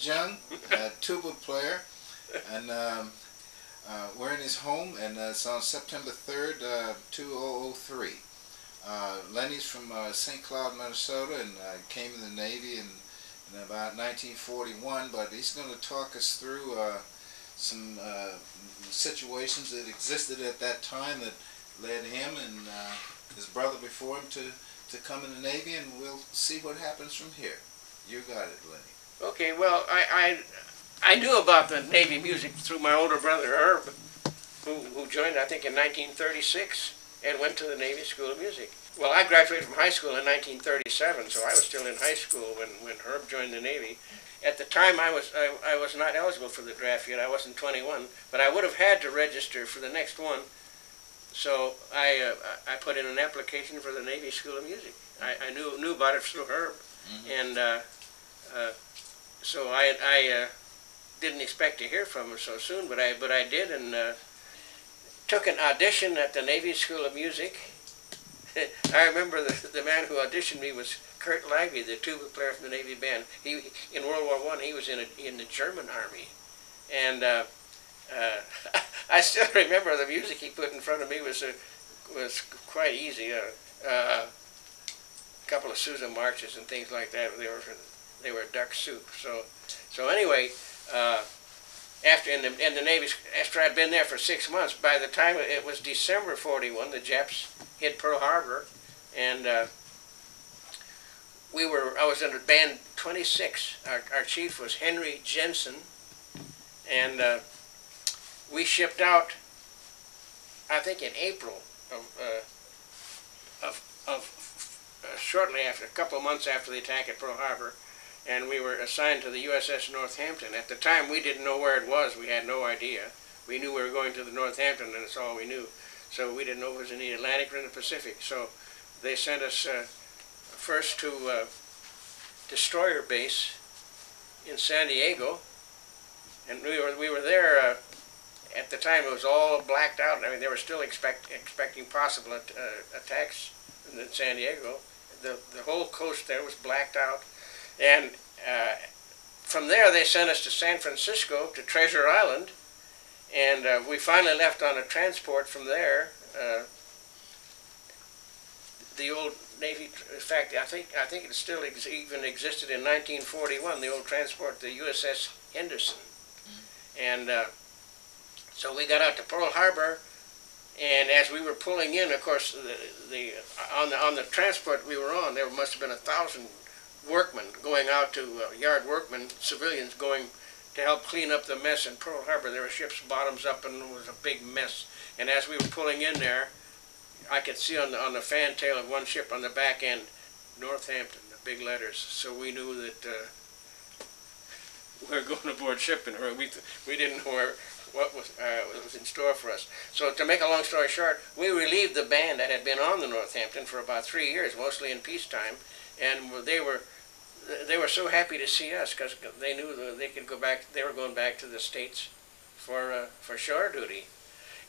Jung, tuba player, and we're in his home, and it's on September 3rd, 2003. Lenny's from St. Cloud, Minnesota, and came in the Navy in about 1941, but he's going to talk us through some situations that existed at that time that led him and his brother before him to come in the Navy, and we'll see what happens from here. You got it, Lenny. Okay, well, I knew about the Navy music through my older brother Herb, who joined, I think, in 1936 and went to the Navy School of Music. Well, I graduated from high school in 1937, so I was still in high school when Herb joined the Navy. At the time, I was not eligible for the draft yet. I wasn't 21, but I would have had to register for the next one. So I put in an application for the Navy School of Music. I knew about it through Herb, and so I didn't expect to hear from him so soon, but I did, and took an audition at the Navy School of Music. I remember the man who auditioned me was Kurt Lively, the tuba player from the Navy band. He in World War I, he was in the German Army, and I still remember the music he put in front of me was quite easy. A couple of Sousa marches and things like that. They were duck soup. So anyway, after in the Navy, after I'd been there for 6 months, by the time it was December '41, the Japs hit Pearl Harbor, and I was in band 26. Our chief was Henry Jensen, and we shipped out, I think, in April of shortly after, a couple of months after the attack at Pearl Harbor, and we were assigned to the USS Northampton. At the time, we didn't know where it was. We had no idea. We knew we were going to the Northampton, and that's all we knew. So we didn't know if it was in the Atlantic or in the Pacific. So they sent us first to destroyer base in San Diego, and we were there. At the time, it was all blacked out. I mean, they were still expecting possible attacks in San Diego. The whole coast there was blacked out, and from there they sent us to San Francisco to Treasure Island, and we finally left on a transport from there. The old Navy, in fact, I think it still even existed in 1941. The old transport, the USS Henderson, and so we got out to Pearl Harbor, and as we were pulling in, of course, on the transport we were on, there must have been 1,000 workmen going out to yard workmen, civilians going to help clean up the mess in Pearl Harbor. There were ships bottoms up, and it was a big mess. And as we were pulling in there, I could see on the fantail of one ship on the back end, Northampton, the big letters. So we knew that we were going aboard ship, and we didn't know what was in store for us. So to make a long story short, we relieved the band that had been on the Northampton for about 3 years, mostly in peacetime, and they were so happy to see us because they knew that they could go back. They were going back to the States for shore duty,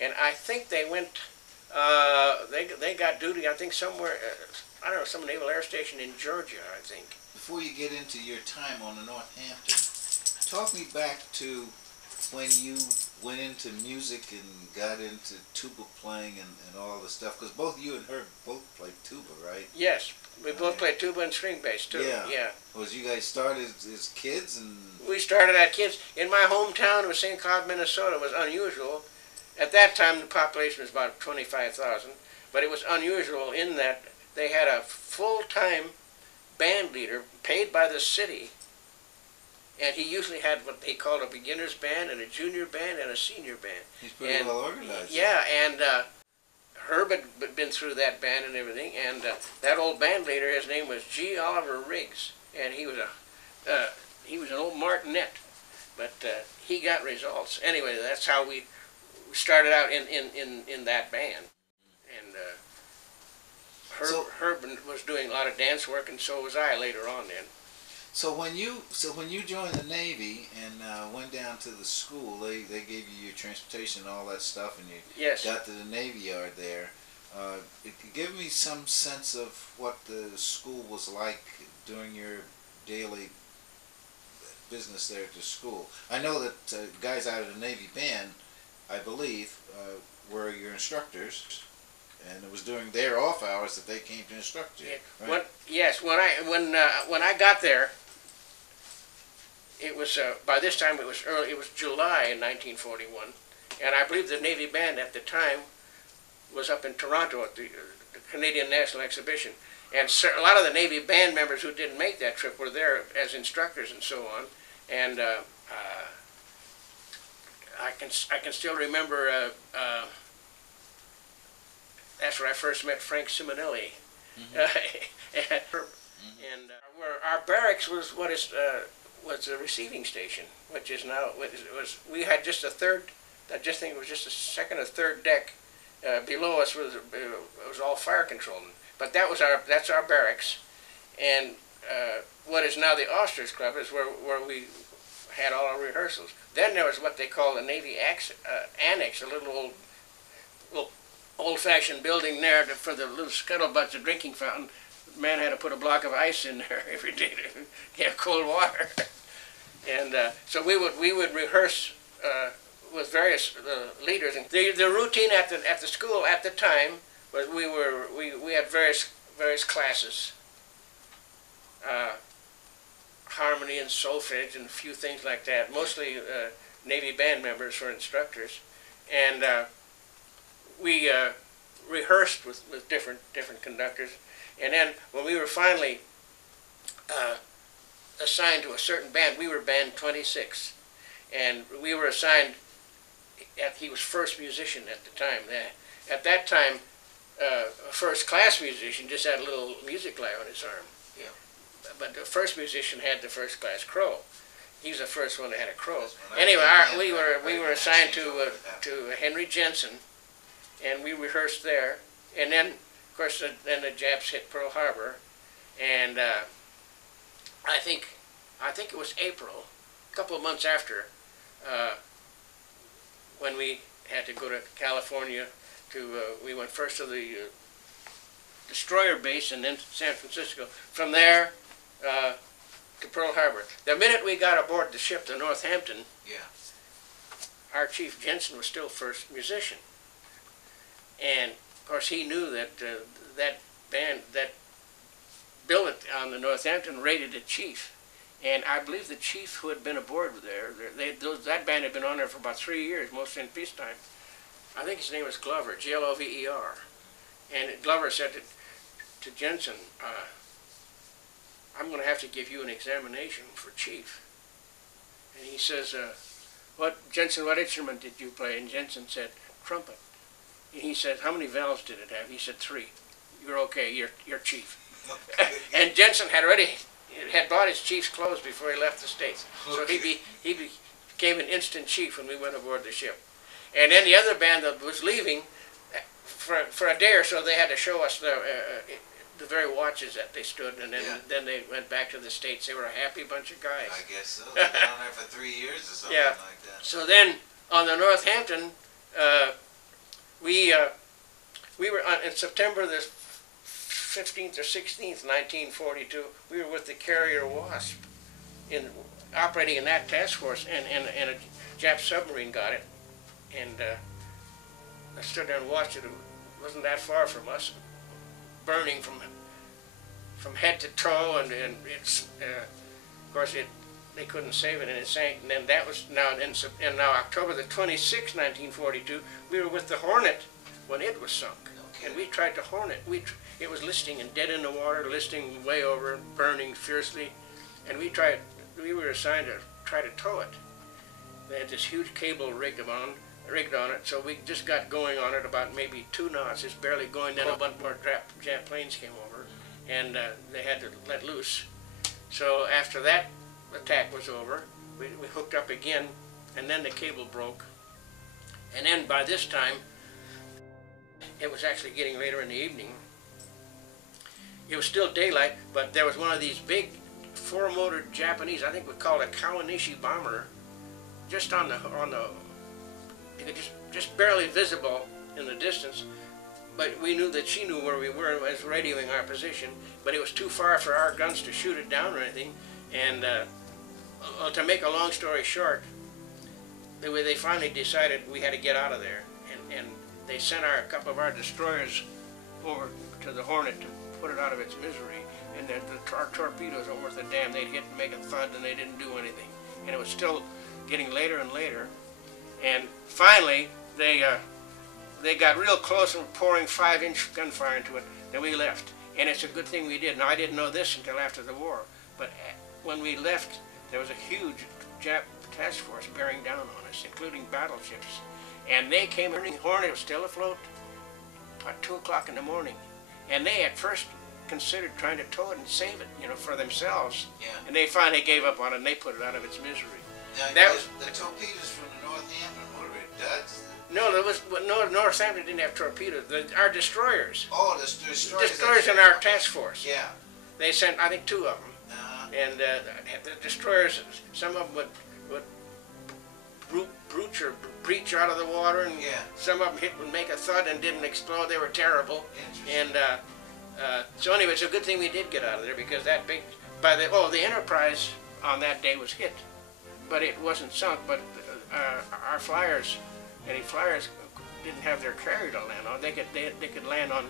and I think they went. They got duty, I think, somewhere. I don't know, some naval air station in Georgia, I think. Before you get into your time on the Northampton, talk me back to when you went into music and got into tuba playing and all the stuff, because both you and her both played tuba, right? Yes, we both played tuba and string bass too. Yeah. Was you guys started as kids? And we started as kids in my hometown of St. Cloud, Minnesota. It was unusual. At that time, the population was about 25,000, but it was unusual in that they had a full-time band leader paid by the city. And he usually had what he called a beginner's band and a junior band and a senior band. He's pretty well organized. Yeah, and Herb had been through that band and everything, and that old band leader, his name was G. Oliver Riggs, and he was an old martinet, but he got results. Anyway, that's how we started out in that band, and Herb was doing a lot of dance work, and so was I later on then. So when you joined the Navy and went down to the school, they gave you your transportation and all that stuff, and you got to the Navy Yard there. Give me some sense of what the school was like during your daily business there at the school. I know that guys out of the Navy band, I believe, were your instructors, and it was during their off hours that they came to instruct you. Yeah. Right? Yes, when I got there, it was by this time it was early. It was July in 1941, and I believe the Navy band at the time was up in Toronto at the Canadian National Exhibition, and a lot of the Navy band members who didn't make that trip were there as instructors and so on. And I can still remember. That's where I first met Frank Simonelli. And our barracks was was a receiving station, which is now we had just a third. I just think it was just a second or third deck. Below us was all fire controlled. But that's our barracks, and what is now the Officers Club is where we had all our rehearsals. Then there was what they call the Navy Annex, a little old-fashioned building there for the little scuttlebutts, the drinking fountain. The man had to put a block of ice in there every day to get cold water. And so we would rehearse with various leaders. And the routine at the school at the time was we had various classes, harmony and solfege and a few things like that. Mostly Navy band members were instructors, and we rehearsed with different conductors. And then when we were finally assigned to a certain band, we were band 26, and we were assigned. He was first musician at the time. At that time, a first-class musician just had a little music light on his arm. Yeah. But the first musician had the first-class crow. He was the first one that had a crow. Anyway, we were assigned to Henry Jensen, and we rehearsed there. And then, of course, then the Japs hit Pearl Harbor, and I think it was April, a couple of months after, when we had to go to California. We went first to the destroyer base and then San Francisco. From there to Pearl Harbor. The minute we got aboard the ship, the Northampton, yeah, our Chief Jensen was still first musician. And of course he knew that that band, that billet on the Northampton rated a chief. And I believe the chief who had been aboard there, that band had been on there for about 3 years, mostly in peacetime. I think his name was Glover, Glover. And Glover said to Jensen, I'm going to have to give you an examination for chief. And he says, Jensen, what instrument did you play? And Jensen said, trumpet. And he said, how many valves did it have? He said, 3. You're okay, you're chief. And Jensen had bought his chief's clothes before he left the States. So he became an instant chief when we went aboard the ship. And then the other band that was leaving, for a day or so, they had to show us the very watches that they stood, and then they went back to the States. They were a happy bunch of guys. I guess so. They've been on there for 3 years or something like that. So then on the Northampton, we were in September the 15th or 16th, 1942. We were with the carrier Wasp, operating in that task force, and a Jap submarine got it. And I stood there and watched it. It wasn't that far from us, burning from head to toe, and it's of course they couldn't save it, and it sank. And then that was now October the 26th, 1942. We were with the Hornet when it was sunk, and we tried to horn it. It was listing and dead in the water, listing way over, burning fiercely, and we were assigned to try to tow it. They had this huge cable rigged on it, so we just got going on it about maybe 2 knots, just barely going. Then a bunch more Jap planes came over, and they had to let loose. So after that attack was over, we hooked up again, and then the cable broke. And then by this time, it was actually getting later in the evening. It was still daylight, but there was one of these big 4-motored Japanese, I think we called it a Kawanishi bomber, just on the just barely visible in the distance, but we knew that she knew where we were and was radioing our position, but it was too far for our guns to shoot it down or anything, and to make a long story short, they finally decided we had to get out of there, and they sent a couple of our destroyers over to the Hornet to put it out of its misery. And our torpedoes were worth a damn. They'd hit and make a thud, and they didn't do anything. And it was still getting later and later. And finally, they got real close and were pouring 5-inch gunfire into it. Then we left. And it's a good thing we did. Now, I didn't know this until after the war, but when we left, there was a huge Jap task force bearing down on us, including battleships. And they came, the Hornet was still afloat, about 2 o'clock in the morning. And they at first considered trying to tow it and save it, you know, for themselves. Yeah. And they finally gave up on it, and they put it out of its misery. Now, That was, the torpedoes from the Northampton, what were it, duds? no, Northampton didn't have torpedoes. Our destroyers. Oh, the destroyers. Destroyers in our task force. Yeah. They sent, I think, 2 of them. And the destroyers, some of them would breach out of the water, and some of them would make a thud and didn't explode. They were terrible. And so anyway, it's a good thing we did get out of there, because that big, the Enterprise on that day was hit, but it wasn't sunk. But our flyers, any flyers, didn't have their carrier to land on. They could land on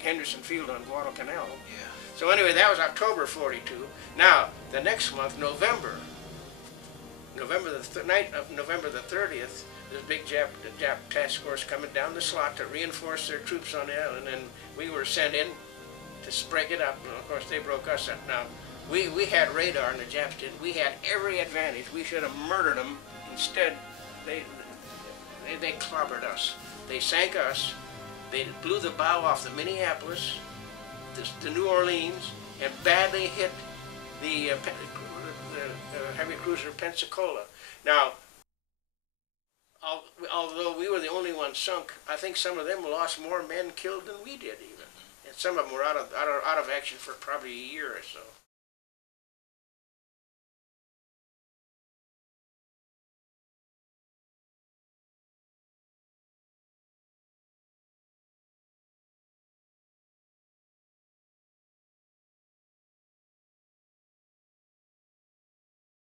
Henderson Field on Guadalcanal. Yeah. So anyway, that was October '42. Now, the next month, November night of November the 30th, this big Jap task force coming down the slot to reinforce their troops on the island, and we were sent in to break it up. And of course, they broke us up. Now, we had radar, and the Japs didn't. We had every advantage. We should have murdered them. Instead, they clobbered us. They sank us. They blew the bow off the Minneapolis, the New Orleans, and badly hit the heavy cruiser Pensacola. Now, although we were the only ones sunk, I think some of them lost more men killed than we did even. And some of them were out of action for probably a year or so.